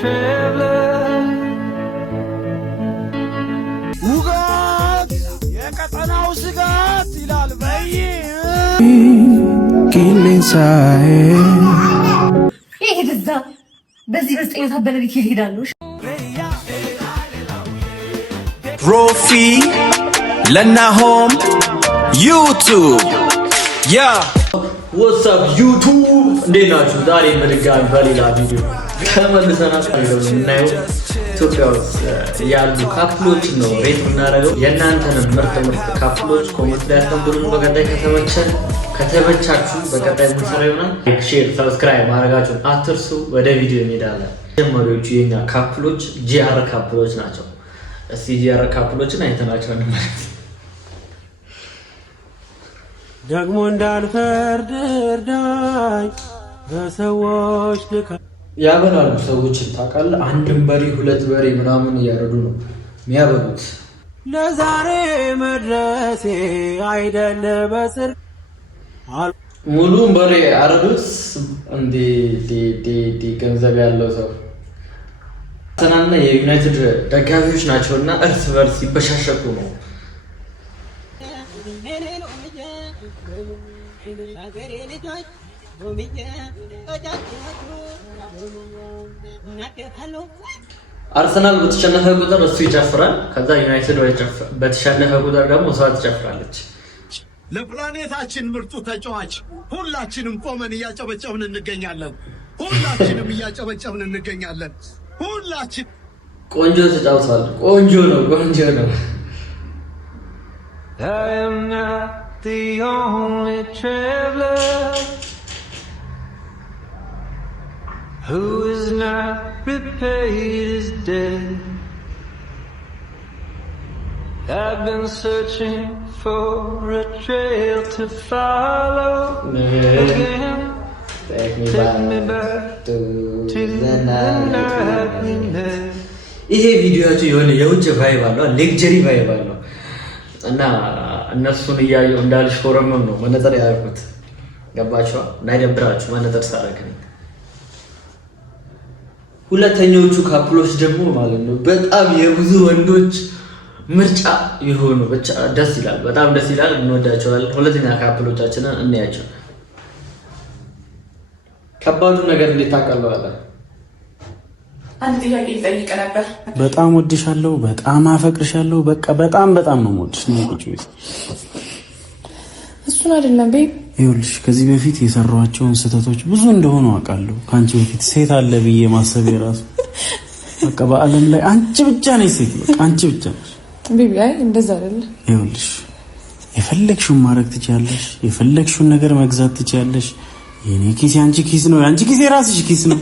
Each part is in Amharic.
traveler. Ugat, yekatanaw sigat ilal bayi. Killing side. ይሄ ደዛ በዚህ በስጠኝ ታበለ ቤት ይሄዳሉ። Rofi, Lenahom, YouTube. Yeah. What's up YouTube? እንዴት ናችሁ? ዛሬ በድጋሚ በሌላ ቪዲዮ ተመልሰናል። እናየው ኢትዮጵያ ውስጥ ያሉ ካፕሎችን ነው ሬት የምናደርገው። የእናንተንም ምርጥ ካፕሎች ኮሜንት ላይ አስቀምጡልን። በቀጣይ ከተመቻችሁ በቀጣይ የምንሰራ ይሆናል። ላይክ፣ ሼር፣ ሰብስክራይብ ማድረጋችሁን አትርሱ። ወደ ቪዲዮ እንሄዳለን። መጀመሪያዎቹ የኛ ካፕሎች ጂአር ካፕሎች ናቸው። እስቲ ጂአር ካፕሎችን አይተናቸው እንመለስ። ደግሞ እንዳልፈርድ እርዳኝ በሰዎች ልካ ያበላሉ ሰዎችን ታውቃለህ። አንድም በሬ ሁለት በሬ ምናምን እያረዱ ነው የሚያበሉት። ለዛሬ መድረሴ አይደለ በስር ሙሉን በሬ አረዱት። እንዴ ገንዘብ ያለው ሰው አርሰናልና የዩናይትድ ደጋፊዎች ናቸውና እርስ በርስ ይበሻሸቁ ነው። አርሰናል በተሸነፈ ቁጥር እሱ ይጨፍራል። ከዛ ዩናይትድ በተሸነፈ ቁጥር ደግሞ እሷ ትጨፍራለች። ለፕላኔታችን ምርጡ ተጫዋች ሁላችንም ቆመን እያጨበጨብን እንገኛለን። ሁላችን ቆንጆ ተጫውቷል። ቆንጆ ነው። I am not the only traveler who is not repaid his debt. I've been searching for a trail to follow again. Take me back to the night we met. ይሄ ቪዲዮአቸው የሆነ የውጭ ቫይብ አለው፣ ሌክቸሪ ቫይብ አለው እና እነሱን እያየሁ እንዳልሽኮረመም ነው መነጽር ያደረኩት። ገባችኋ? እንዳይደብራችሁ መነጽር ሳደርግ ነው። ሁለተኞቹ ካፕሎች ደግሞ ማለት ነው በጣም የብዙ ወንዶች ምርጫ የሆኑ ብቻ ደስ ይላል፣ በጣም ደስ ይላል። እንወዳቸዋለን። ሁለተኛ ካፕሎቻችንን እንያቸው። ከባዱ ነገር እንዴት ታውቃለህ? አንድ ጥያቄ ልጠይቅ ነበር። በጣም ወድሻለሁ፣ በጣም አፈቅርሻለሁ፣ በቃ በጣም ነው የምወድሽ ነው ቁጭ ቤት እሱን አይደለም ቤት። ይኸውልሽ ከዚህ በፊት የሰራኋቸውን ስህተቶች ብዙ እንደሆኑ አውቃለሁ። ካንቺ በፊት ሴት አለ ብዬ ማሰብ የራሱ በቃ በዓለም ላይ አንቺ ብቻ ነሽ ሴት፣ በቃ አንቺ ብቻ ነሽ ቤቢ። አይ እንደዛ አይደለም። ይኸውልሽ የፈለግሽውን ማድረግ ትችያለሽ፣ የፈለግሽውን ነገር መግዛት ትችያለሽ። የኔ ኪስ ያንቺ ኪስ ነው፣ ያንቺ ኪስ የራስሽ ኪስ ነው።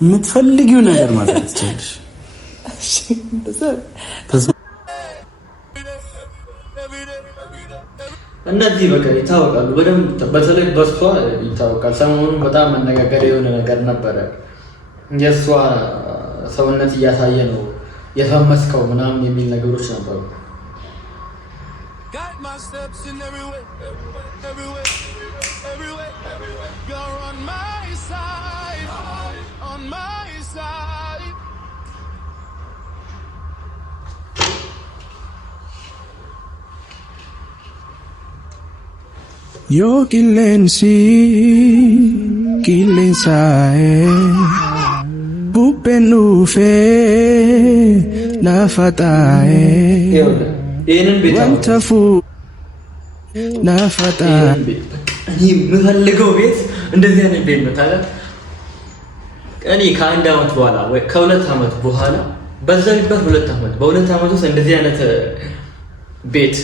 የምትፈልጊው ነገር ማድረግ ትችያለሽ። እነዚህ በቃ ይታወቃሉ በደንብ፣ በተለይ በሷ ይታወቃል። ሰሞኑን በጣም መነጋገሪያ የሆነ ነገር ነበረ። የሷ ሰውነት እያሳየ ነው የፈመስከው ምናምን የሚል ነገሮች ነበሩ። Yo killensi killensae bupenufe la fatae wantafu la fatae እኔ የምፈልገው ቤት እንደዚህ አይነት ቤት ነው ታዲያ። እኔ ከአንድ አመት በኋላ ወይ ከሁለት አመት በኋላ በዛ ቢባል በሁለት አመት ውስጥ እንደዚህ አይነት ቤት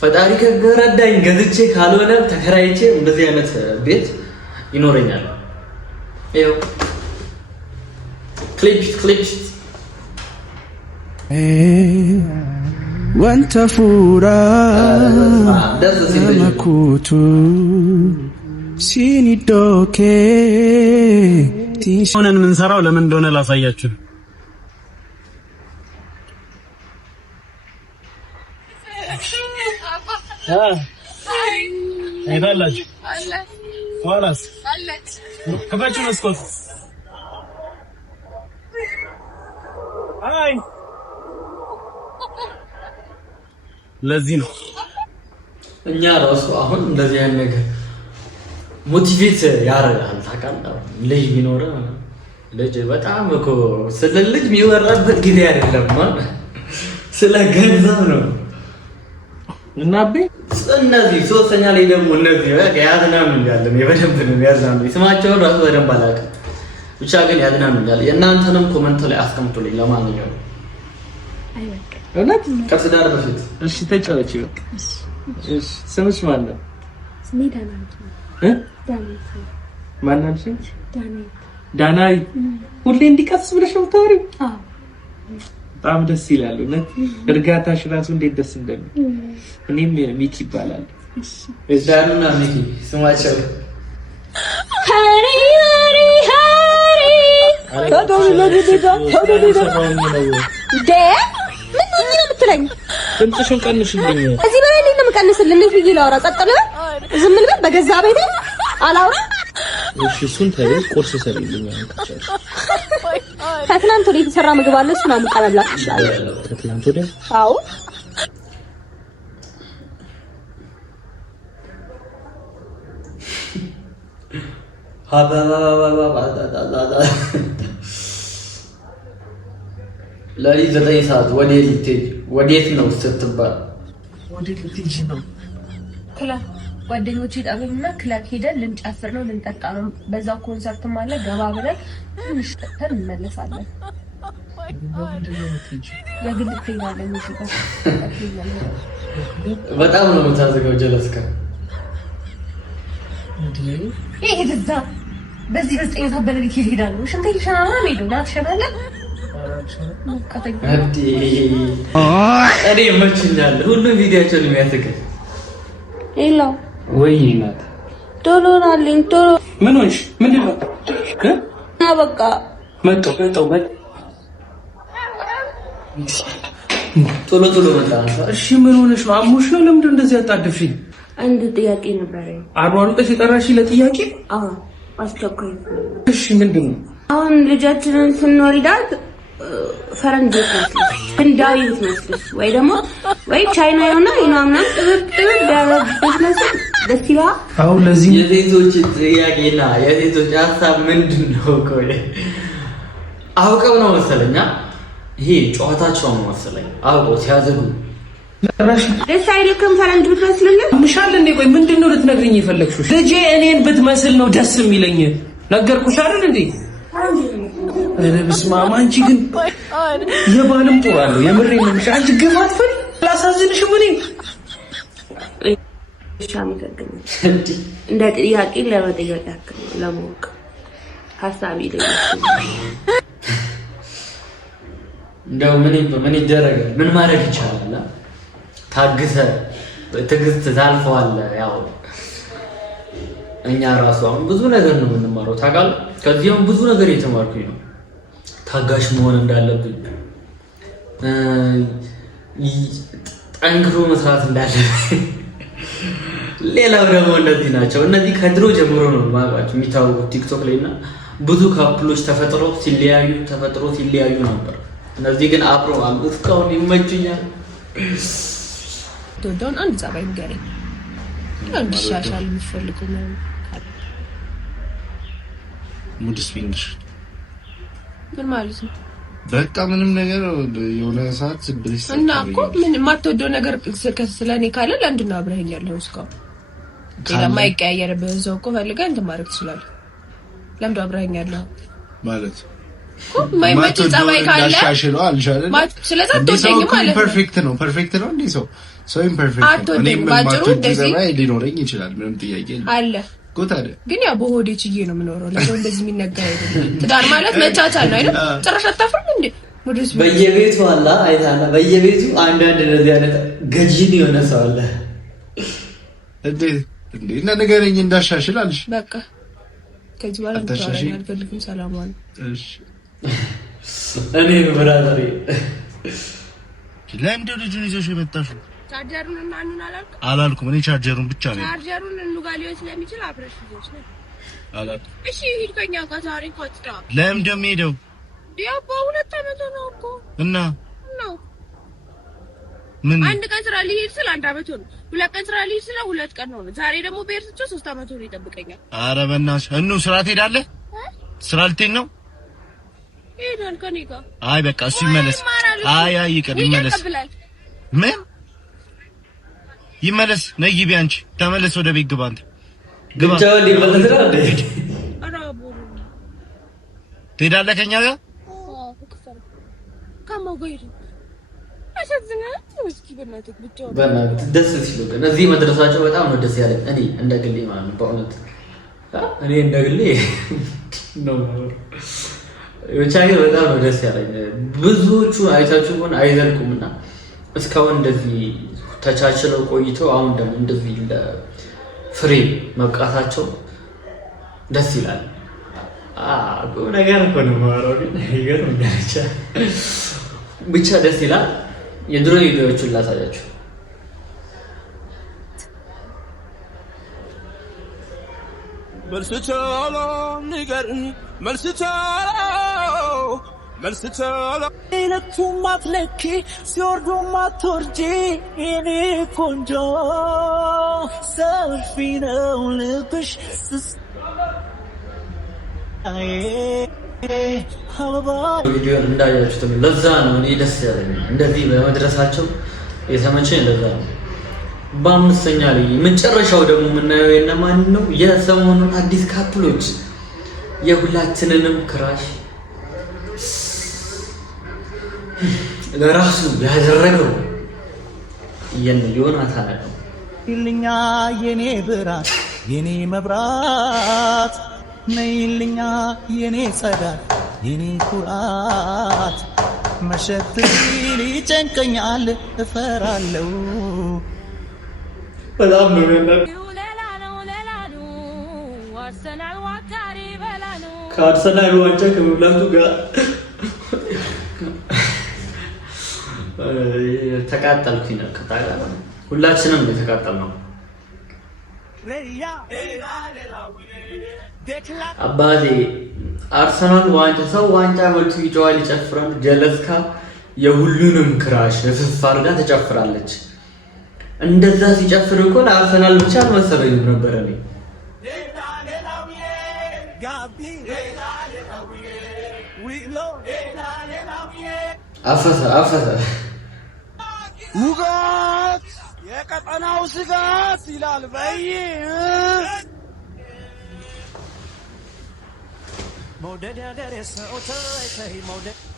ፈጣሪ ከገረዳኝ ገዝቼ ካልሆነ ተከራይቼ እንደዚህ አይነት ቤት ይኖረኛል። ይኸው ክሊፕ ወንተፉራ መኩቱ ሲኒዶኬ ሆነን የምንሰራው ለምን እንደሆነ ላሳያችሁ። አይታላችሁ ዋላስ ከፈች መስኮት ለዚህ ነው እኛ ራሱ አሁን እንደዚህ አይነት ነገር ሞቲቬት ያደርጋል ታውቃለህ ልጅ ቢኖር ልጅ በጣም እኮ ስለ ልጅ የሚወራበት ጊዜ አይደለም ስለ ገንዘብ ነው እና እነዚህ ሶስተኛ ላይ ደግሞ እነዚህ ያዝናኑኛል በደንብ ነው ያዝናኑኝ ስማቸውን ራሱ በደንብ አላውቅም ብቻ ግን ያዝናኑኛል የእናንተንም ኮሜንት ላይ አስቀምጡልኝ ለማንኛውም እውነት ከትዳር በፊት እሺ ተጫወቺ በቃ እሺ ስምሽ ማን ነው ስሜ ዳናይት ዳናይ ሁሌ እንዲቀስ ብለሽ ነው የምታወሪው በጣም ደስ ይላል እውነት እርጋታሽ ራሱ እንዴት ደስ እንደሚል እኔም ሚኪ ይባላል እሺ ዳኑና ሚኪ ስማቸው ሃሪ ሃሪ ሃሪ ምን ነው የምትለኝ ድምፅሽን ቀንሽልኝ እዚህ በላይ ነው የምቀንስልኝ ልጅ ብዬ ላውራ ቀጥ ልበል ዝም ልበል በገዛ ቤቴ አላውራ እሺ እሱን ተይው ቁርስ ሰርልኝ አንቺ ከትናንት ወዲያ የተሰራ ምግብ አለ እሱን አሙቃ መብላት ትችላለህ ከትናንት ወዲያ አዎ ለሊት 9 ሰዓት ወዴት ነው ስትባል ወዴት ልትሄጂ ነው ክላስ ጓደኞቼ ጣበኝና ክላስ ሄደን ልንጨፍር ነው ልንጠጣ ነው በዛው ኮንሰርትም አለ ገባ ብለን ትንሽ ጠጥተን እንመለሳለን የግድ ትይዛለህ ሙዚቃ በጣም ነው የምታዘገው ጀለስካ ይሄ ደዛ በዚህ በስተኛ ታበለልክ ይሄዳሉ ሽንቴ ሊሸናና ሄዱ ናትሸናለ እኔ መችኛል ሁሉም ቪዲዮአቸውን የሚያስገኝ ሄሎ ወይ እናት ቶሎ ናልኝ ቶሎ ምን ሆንሽ ምንድነው በቃ መጣው ቶሎ መጣ እሺ ምን ሆነሽ ነው አሞሽ ነው ለምንድን እንደዚህ አጣድፊ አንድ ጥያቄ ነበረኝ አሯሩጠሽ የጠራሽ ለጥያቄ አዎ አስቸኳይ እሺ ምንድነው አሁን ልጃችንን ስንወልዳት ፈረንጅ ትመስለሽ ህንዳዊ ትመስለሽ ወይ ደግሞ ወይ ቻይና የሆነ ይናምና ጥብጥብ ያለበት ደስ ይላል አሁን ለዚህ የሴቶች ጥያቄና የሴቶች ሀሳብ ምንድነው ቆይ አውቀው ነው መሰለኛ ይሄ ጨዋታቸው ነው መሰለኝ አውቀው ሲያዘጉ ደስ አይልክም ፈረንጅ ብትመስልልኝ ምሻል እንዴ ቆይ ምንድነው ልትነግሪኝ የፈለግሽው ልጄ እኔን ብትመስል ነው ደስ የሚለኝ ነገርኩሽ አይደል እንዴ በስመ አብ አንቺ ግን የባልም ጦር አለው የምሬን ነው ምሽ አንቺ ግፍ አትፈሪ ላሳዝንሽም እኔ ሻምከገኝ እንደ ጥያቄ ለመጠየቅ ያክል ለማወቅ ሀሳብ ይለኝ እንደው ምን ይደረግ ምን ማድረግ ይቻላል ታግሰ ትግስት ታልፈዋል ያው እኛ ራሱ አሁን ብዙ ነገር ነው የምንማረው ታውቃለህ ከዚያም ብዙ ነገር የተማርኩኝ ነው ታጋሽ መሆን እንዳለብኝ ጠንክሮ መስራት እንዳለብኝ ሌላው ደግሞ እነዚህ ናቸው እነዚህ ከድሮ ጀምሮ ነው ማውቃቸው የሚታወቁት ቲክቶክ ላይና ብዙ ካፕሎች ተፈጥሮ ሲለያዩ ነበር እነዚህ ግን አብረው አሉ እስካሁን ይመቹኛል ዶን አንድ ዛባይ ንገረኝ አንድ ሻሻል የሚፈልገው ነው ሙድ ስዊንግሽ ምን ማለት ነው በቃ ምንም ነገር የሆነ ሰዓት ብልሽ እና እኮ ምን ማትወደው ነገር ስለኔ ካለ ለምንድን ነው አብረኸኝ ያለው እስካሁን ለማይቀያየርብህ ሰው እኮ ፈልገህ እንትን ማድረግ ትችላለህ ለምንድን ነው አብረኸኝ ያለው ማለት ማይመች ጸባይ ካለ ሻሽሎ አልሻለ ስለዛ ተወደኝ ማለት ፐርፌክት ነው እንዴ ሰው ኢምፐርፌክት ነው እኔም ባጭሩ ጸባይ ሊኖረኝ ይችላል ምንም ጥያቄ የለም አለ ጎታደ ግን ያ በሆዴ ችዬ ነው የምኖረው ለሰው እንደዚህ የሚነገር አይደለም ትዳር ማለት መቻቻል ነው አይደል ጭራሽ አታፍርም እንዴ በየቤቱ አላ አይታና በየቤቱ አንዳንድ እንደዚህ አይነት ገጂን የሆነ ሰው አለ እንዴ እና ነገረኝ እንዳሻሽል አልሽ በቃ ከዚህ በኋላ ተሻሽል አልፈልግም ሰላም ዋል እሺ እኔ ብራዘር ለምንድን ልጅ ይዘሽ የመጣሽው ቻርጀሩን እና አኑን አላልኩም እኔ ቻርጀሩን ብቻ ነው ቻርጀሩን እንጋሊዮ ስለሚችል አብረሽ ይዘሽ ነው አላልኩም እሺ ሂድ ከኛ ጋር ዛሬ ኮትራ ለምን ደም ሄደው ዲያባ 2 አመት ነው እኮ እና ነው ምን አንድ ቀን ስራ ሊሄድ ስለ 1 አመት ነው 2 ቀን ስራ ሊሄድ ስለ 2 ቀን ነው ዛሬ ደግሞ በእርትቾ 3 አመት ነው ይጠብቀኛል ኧረ በእናትሽ ስራ ትሄዳለህ ስራ ልትሄድ ነው ሄዷል ከኔ ጋር አይ በቃ እሱ ይመለስ አይ ይቅር ይመለስ ምን ይመለስ ነይ ግቢ አንቺ ተመለስ ወደ ቤት ግባ አንተ ግባ ብቻው ሊመለስ ነው እንዴ ትሄዳለህ ከእኛ ጋር ከማጎይሩ አሰዝና እስኪ በእናትህ ብቻው በእናትህ ደስ ሲሉ ግን እዚህ መድረሳቸው በጣም ነው ደስ ያለኝ እኔ እንደግሌ ማለት ነው በእውነት እኔ እንደግሌ ነው ብቻ ግን በጣም ነው ደስ ያለኝ ብዙዎቹ አይታችሁ ሆነ አይዘልቁምና እስካሁን እንደዚህ ተቻችለው ቆይተው አሁን ደግሞ እንደዚህ ለፍሬ መብቃታቸው ደስ ይላል ነገር እኮ ነው ማራው ግን ይገርምኛል ብቻ ደስ ይላል የድሮ ቪዲዮዎችን ላሳያችሁ መልስቻሎ ንገርኝ መልስቻሎ ለቱ ማትለኪ ሲወርዱ ማትወርጂ እኔ ቆንጆ ሰፊ ነው ልብሽ ቪዲዮ እንዳያችሁት ለዛ ነው እኔ ደስ ያለኝ እንደዚህ በመድረሳቸው የተመቸኝ ለዛ ነው በአምስተኛ ላይ መጨረሻው ደግሞ የምናየው የነማን ነው የሰሞኑን አዲስ ካፕሎች የሁላችንንም ክራሽ ለራሱ ያደረገው ዮናታን ነው ይልኛ የኔ ብራት የኔ መብራት ነይልኛ የኔ ጸዳል የኔ ኩራት መሸት ይጨንቀኛል እፈራለሁ በጣም ነው ያለው ከአርሰናል ዋንጫ ከመብላቱ ጋር ተቃጠልኩኝ ነው ከታጋለ ሁላችንም የተቃጠልነው አባቴ አርሰናል ዋንጫ ሰው ዋንጫ መልቱ ይጫዋል ይጨፍራል ጀለስካ የሁሉንም ክራሽ ፍፍ አድርጋ ተጨፍራለች እንደዛ ሲጨፍር እኮ ለአርሰናል ብቻ አልመሰለኝም ነበር እኔ አፈሰ ውጋት የቀጠናው ስጋት ይላል በይ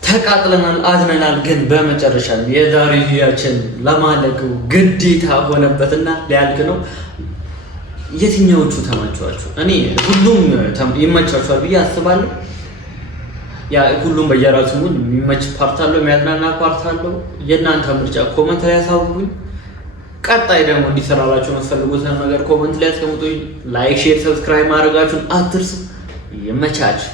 ተቃጥለናል አዝነናል ግን በመጨረሻ የዛሬ ቪዲዮአችን ለማለቁ ግዴታ ሆነበትና ሊያልቅ ነው የትኛዎቹ ተመቻችሁ እኔ ሁሉም ይመቻችኋል ብዬ አስባለሁ ያ ሁሉም በየራሱ ሙሉ የሚመች ፓርት አለው የሚያዝናና ፓርት አለው የእናንተ ምርጫ ኮሜንት ላይ ያሳውቁኝ ቀጣይ ደግሞ እንዲሰራላችሁ የምትፈልጉትን ነገር ኮሜንት ላይ አስቀምጡኝ ላይክ ሼር ሰብስክራይብ ማድረጋችሁን አትርሱ ይመቻችሁ